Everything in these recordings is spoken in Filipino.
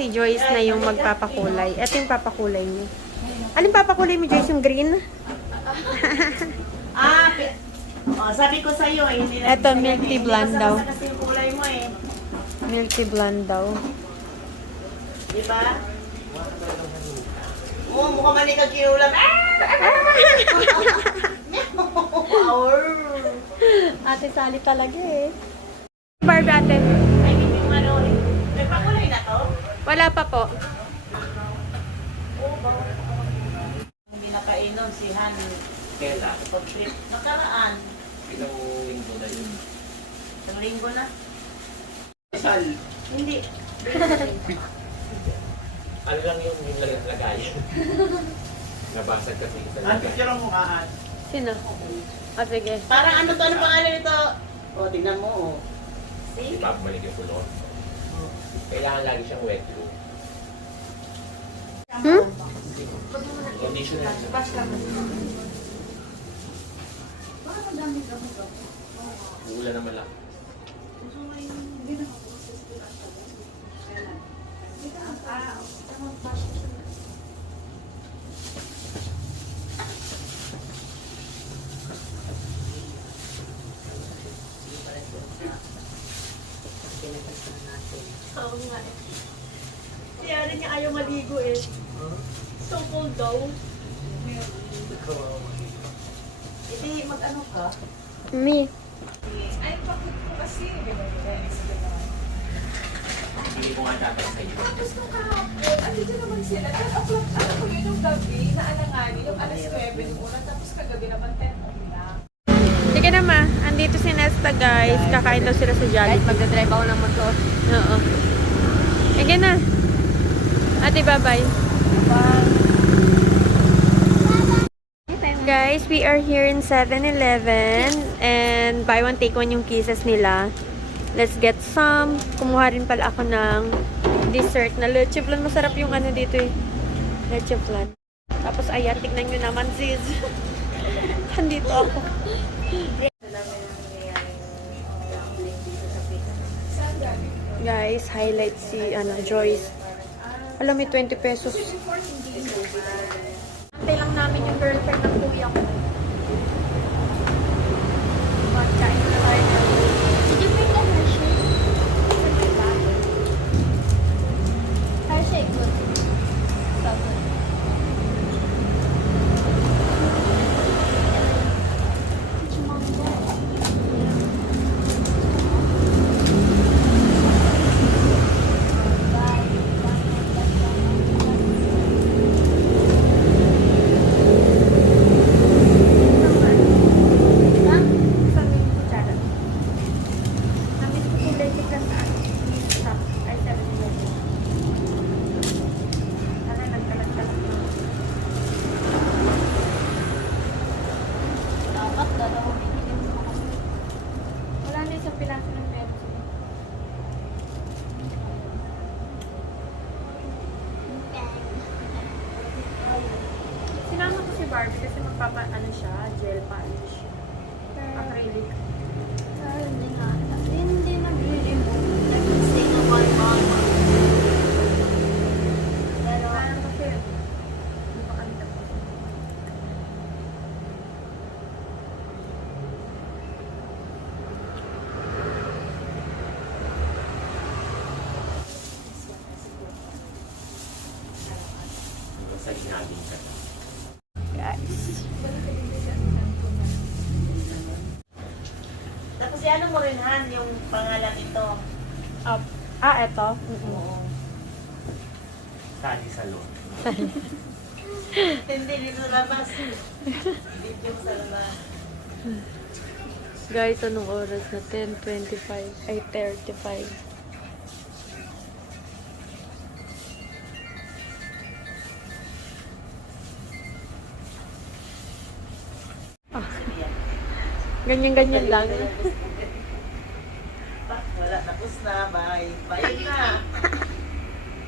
si Joyce na yung magpapakulay. Ito yung papakulay niya. Anong papakulay mo, Joyce? Yung green? Sabi ko sa'yo eh. Hindi na Ito, milk tea blonde daw. basta kasi yung kulay mo eh. Milk tea blonde daw. Diba? Oo, mukhang manikag kinulam. Ate Sally talaga eh. Barbie ate. Ay, hindi yung ano. Nagpakulay na to? Wala pa po. Oo ba? Hindi nakainom si Han. Kailan? Pag-trip. Nakaraan. Ilang linggo na yun. Isang linggo na. Sal, Hindi. ano lang yung lagayan? Nabasag kasi sa Ang lagayan. picture mo kaan. Sino? Ah, sige. Parang ano to? Ano pangalan nito? O, tingnan mo oh. See? Ipapabalik yung kulot. Kailangan lagi siyang wet room. Hmm? Conditioner lang. Uulan naman lang. Oo nga eh. Si Ate niya ayaw maligo eh. So cold daw. Hindi, mag-ano ka? Me. Ay, bakit ko kasi? Hindi ko nga dapat sa iyo. Tapos nung kahapon, andito naman sila. 10 o'clock, ano ko yun yung gabi, na alanganin, yung alas 9 yung una, tapos kagabi naman 10 o'clock. Sige na ma. Andito si Nesta guys. Kakain daw sila sa Jollibee. magdadrive ako ng motor. Oo. Sige na. Ate, bye-bye. Guys, we are here in 7-Eleven and buy one take one yung kisses nila. Let's get some. Kumuha rin pala ako ng dessert na leche flan. Masarap yung ano dito eh. Leche flan. Tapos ayan, tignan nyo naman sis. Andito ako. Guys, highlight si Joyce. Alam, may 20 pesos. Antay lang namin yung girlfriend ng kuya ko. Magkain na tayo na. Did you bring the Hershey? Hershey, good. So good. Dapat dalawang binigyan mo ako. Wala na isang pilaso ng Pepsi. Sinama ko si Barbie kasi siya, gel polish. Acrylic. Pero hindi nga. Hindi nagre-remove. Nag-stay na 1 month. Pero, Kasi, hindi pa kami tapos. Sa inabing ka. Guys. Tapos ano mo rin Han, yung pangalan nito. Eto. Oo. Sali salon. Hindi dito sa labas. Dito sa labas. Guys, anong oras na? 10:25. Ay, 35. Ganyan-ganyan lang. Wala, tapos na. Bye. Bye na.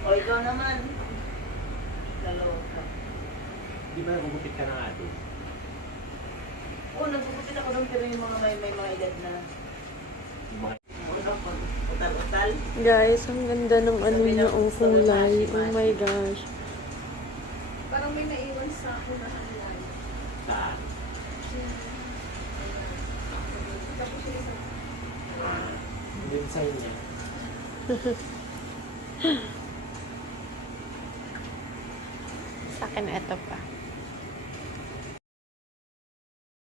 O ikaw naman. Kaloka. Di ba nagugupit ka ng ate? Oo, nagpupupit ako doon pero yung mga may mga edad na. Yung mga Utal-utal. Guys, ang ganda ng ano niya, ang kulay. Oh my gosh. Parang may naiwan sa unahan lang. Saan? Din sa inyo. Sa akin, ito pa.